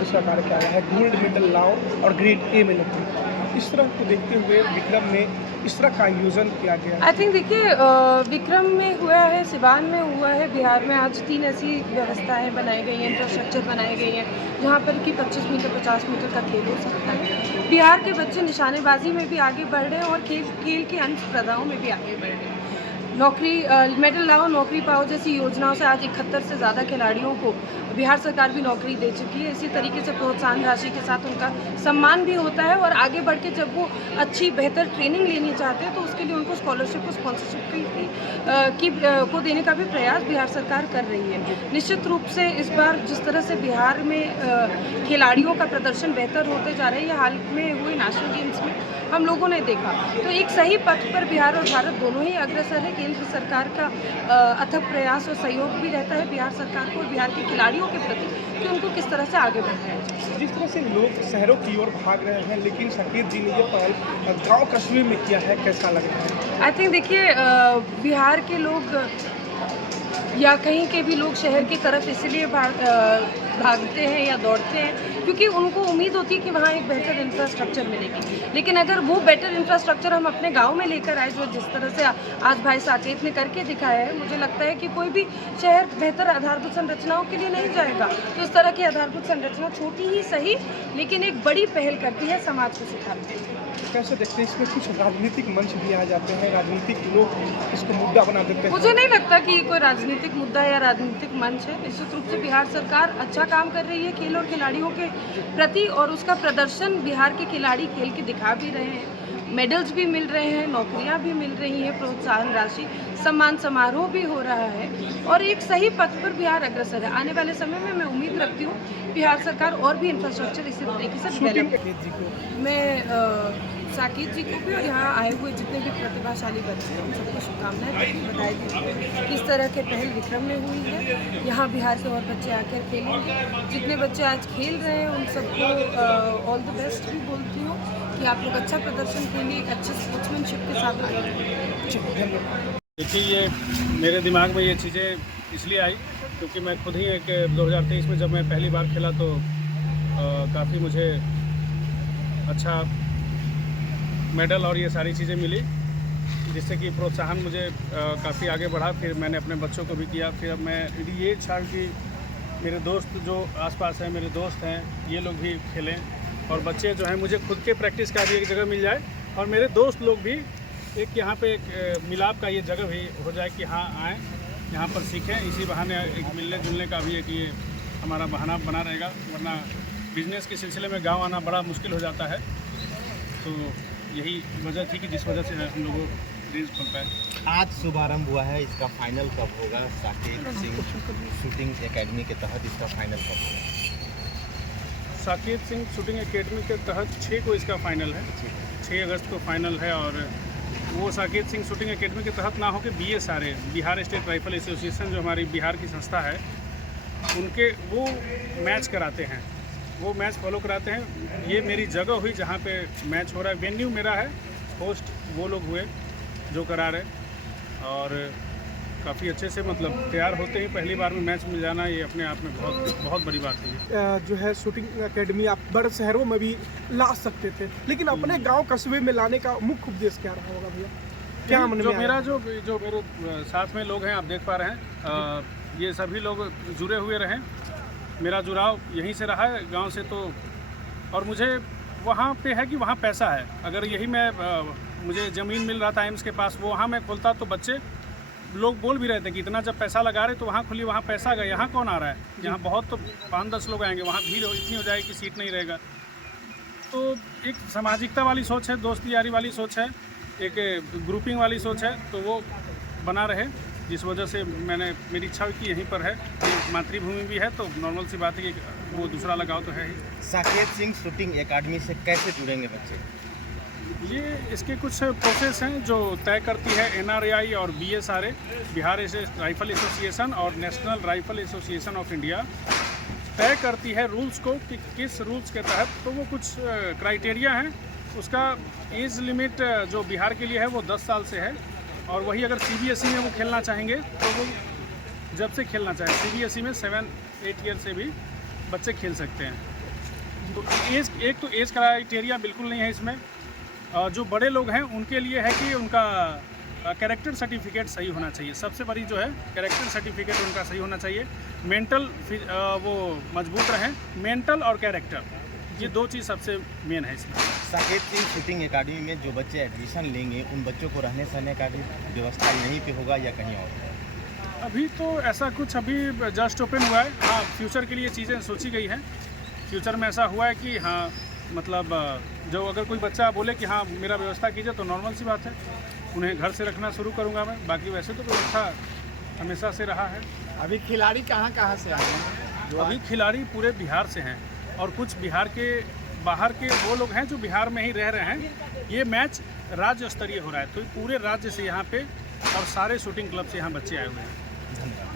केंद्र सरकार का आया है, गोल्ड मेडल लाओ और ग्रेड ए में नौकरी। इस तरह को देखते हुए विक्रम में इस तरह का आयोजन किया गया। आई थिंक देखिए विक्रम में हुआ है, सिवान में हुआ है, बिहार में आज 3 ऐसी व्यवस्थाएं बनाई गई हैं, इंफ्रास्ट्रक्चर बनाए गए हैं जहाँ पर कि 25 मीटर 50 मीटर का खेल हो सकता है। बिहार के बच्चे निशानेबाजी में भी आगे बढ़ रहे हैं और खेल की अन्य स्पर्धाओं में भी आगे बढ़ रहे हैं। नौकरी मेडल लाओ नौकरी पाओ जैसी योजनाओं से आज 71 से ज़्यादा खिलाड़ियों को बिहार सरकार भी नौकरी दे चुकी है। इसी तरीके से प्रोत्साहन राशि के साथ उनका सम्मान भी होता है और आगे बढ़ के जब वो अच्छी बेहतर ट्रेनिंग लेनी चाहते हैं तो उसके लिए उनको स्कॉलरशिप और स्पॉन्सरशिप को देने का भी प्रयास बिहार सरकार कर रही है। निश्चित रूप से इस बार जिस तरह से बिहार में खिलाड़ियों का प्रदर्शन बेहतर होते जा रहा है, ये हाल में हुए नेशनल गेम्स में हम लोगों ने देखा, तो एक सही पथ पर बिहार और भारत दोनों ही अग्रसर है। केंद्र सरकार का अथक प्रयास और सहयोग भी रहता है बिहार सरकार को और बिहार के खिलाड़ियों के प्रति कि उनको किस तरह से आगे बढ़ना है। जिस तरह से लोग शहरों की ओर भाग रहे हैं, लेकिन साकेत जी ने ये पहल गांव कस्बे में किया है, कैसा लग रहा है? आई थिंक देखिए बिहार के लोग या कहीं के भी लोग शहर की तरफ इसलिए भागते हैं या दौड़ते हैं क्योंकि उनको उम्मीद होती है कि वहाँ एक बेहतर इंफ्रास्ट्रक्चर मिलेगी। लेकिन अगर वो बेटर इंफ्रास्ट्रक्चर हम अपने गांव में लेकर आए, जो जिस तरह से आज भाई साकेत ने करके दिखाया है, मुझे लगता है कि कोई भी शहर बेहतर आधारभूत संरचनाओं के लिए नहीं जाएगा। तो इस तरह की आधारभूत संरचना छोटी ही सही लेकिन एक बड़ी पहल करती है समाज को सिखाती है। कैसे देखते हैं इसमें कुछ राजनीतिक मंच भी आ जाते हैं, राजनीतिक लोग इसको मुद्दा बना देते हैं? मुझे नहीं लगता कि ये कोई राजनीतिक मुद्दा या राजनीतिक मंच है। निश्चित रूप से बिहार सरकार अच्छा काम कर रही है खेल और खिलाड़ियों के प्रति और उसका प्रदर्शन बिहार के खिलाड़ी खेल के दिखा भी रहे हैं। मेडल्स भी मिल रहे हैं, नौकरियां भी मिल रही हैं, प्रोत्साहन राशि, सम्मान समारोह भी हो रहा है और एक सही पथ पर बिहार अग्रसर है। आने वाले समय में मैं उम्मीद रखती हूँ बिहार सरकार और भी इंफ्रास्ट्रक्चर इसी तरीके से डेवलप। मैं साकेत जी को भी और यहाँ आए हुए जितने भी प्रतिभाशाली बच्चे हैं उन सबको शुभकामनाएं बताई दी। किस तरह के पहल विक्रम में हुई है, यहाँ बिहार से और बच्चे आकर खेलेंगे। जितने बच्चे आज खेल रहे हैं उन सबको ऑल द बेस्ट भी बोलती हूँ कि आप लोग अच्छा प्रदर्शन करेंगे, एक अच्छे स्पोर्ट्समैनशिप के साथ आगे बढ़ेंगे। देखिए ये मेरे दिमाग में ये चीज़ें इसलिए आई क्योंकि मैं खुद ही एक 2023 में जब मैं पहली बार खेला तो काफ़ी मुझे अच्छा मेडल और ये सारी चीज़ें मिली, जिससे कि प्रोत्साहन मुझे काफ़ी आगे बढ़ा। फिर मैंने अपने बच्चों को भी किया। फिर अब मैं ये इच्छा कि मेरे दोस्त जो आसपास हैं, मेरे दोस्त हैं, ये लोग भी खेलें और बच्चे जो हैं, मुझे खुद के प्रैक्टिस का भी एक जगह मिल जाए और मेरे दोस्त लोग भी एक यहाँ पे एक मिलाप का ये जगह भी हो जाए कि हाँ आएँ यहाँ पर सीखें। इसी बहाने एक मिलने जुलने का भी एक ये हमारा बहाना बना रहेगा, वरना बिजनेस के सिलसिले में गाँव आना बड़ा मुश्किल हो जाता है। तो यही वजह थी कि जिस वजह से हम लोगों रेंज खोल पाए। आज शुभारंभ हुआ है, इसका फाइनल कब होगा? साकेत सिंह शूटिंग एकेडमी के तहत इसका फाइनल कब होगा? साकेत सिंह शूटिंग एकेडमी के तहत 6 को इसका फाइनल है, 6 अगस्त को फाइनल है। और वो साकेत सिंह शूटिंग एकेडमी के तहत ना हो कि BSRA Bihar state rifle association जो हमारी बिहार की संस्था है, उनके वो मैच कराते हैं, वो मैच फॉलो कराते हैं। ये मेरी जगह हुई जहाँ पे मैच हो रहा है, वेन्यू मेरा है, होस्ट वो लोग हुए जो करा रहे और काफ़ी अच्छे से मतलब तैयार होते ही पहली बार में मैच मिल जाना ये अपने आप में बहुत बड़ी बात है। जो है शूटिंग एकेडमी आप बड़े शहरों में भी ला सकते थे, लेकिन अपने गांव कस्बे में लाने का मुख्य उद्देश्य क्या रहा होगा भैया? क्या मन में मेरा जो मेरे साथ में लोग हैं, आप देख पा रहे हैं, ये सभी लोग जुड़े हुए रहें। मेरा जुड़ाव यहीं से रहा है गांव से, तो और मुझे वहाँ पे है कि वहाँ पैसा है। अगर यही मुझे ज़मीन मिल रहा था एम्स के पास, वो वहाँ मैं खोलता तो बच्चे लोग बोल भी रहे थे कि इतना जब पैसा लगा रहे तो वहाँ खुली, वहाँ पैसा गया, यहाँ कौन आ रहा है? यहाँ बहुत तो 5-10 लोग आएंगे, वहाँ भीड़ इतनी हो जाएगी कि सीट नहीं रहेगा। तो एक सामाजिकता वाली सोच है, दोस्ती यारी वाली सोच है, एक ग्रुपिंग वाली सोच है, तो वो बना रहे, जिस वजह से मेरी इच्छा हुई कि यहीं पर है, ये मातृभूमि भी है, तो नॉर्मल सी बात है कि वो दूसरा लगाव तो है ही। साकेत सिंह शूटिंग एकेडमी से कैसे जुड़ेंगे बच्चे? ये इसके कुछ प्रोसेस हैं जो तय करती है NRAI और BSRA बिहार राइफल एसोसिएशन और national rifle association of India तय करती है रूल्स को कि किस रूल्स के तहत। तो वो कुछ क्राइटेरिया हैं। उसका एज लिमिट जो बिहार के लिए है वो 10 साल से है और वही अगर CBSE में वो खेलना चाहेंगे तो वो जब से खेलना चाहे CBSE में 7-8 ईयर से भी बच्चे खेल सकते हैं। तो एज एक तो एज क्राइटेरिया बिल्कुल नहीं है इसमें। जो बड़े लोग हैं उनके लिए है कि उनका कैरेक्टर सर्टिफिकेट सही होना चाहिए। सबसे बड़ी जो है कैरेक्टर सर्टिफिकेट उनका सही होना चाहिए। मेंटल वो मजबूत रहें, मेंटल और कैरेक्टर, ये दो चीज़ सबसे मेन है इसमें। साकेत सिंह शूटिंग एकेडमी में जो बच्चे एडमिशन लेंगे उन बच्चों को रहने सहने का भी व्यवस्था यहीं पे होगा या कहीं और? अभी तो ऐसा कुछ अभी जस्ट ओपन हुआ है। हाँ, फ्यूचर के लिए चीज़ें सोची गई हैं। फ्यूचर में ऐसा हुआ है कि हाँ मतलब जो अगर कोई बच्चा बोले कि हाँ मेरा व्यवस्था कीजिए तो नॉर्मल सी बात है, उन्हें घर से रखना शुरू करूँगा मैं। बाकी वैसे तो व्यवस्था हमेशा से रहा है। अभी खिलाड़ी कहाँ से आए हैं? अभी खिलाड़ी पूरे बिहार से हैं और कुछ बिहार के बाहर के वो लोग हैं जो बिहार में ही रह रहे हैं। ये मैच राज्य स्तरीय हो रहा है, तो पूरे राज्य से यहाँ पे और सारे शूटिंग क्लब से यहाँ बच्चे आए हुए हैं। धन्यवाद।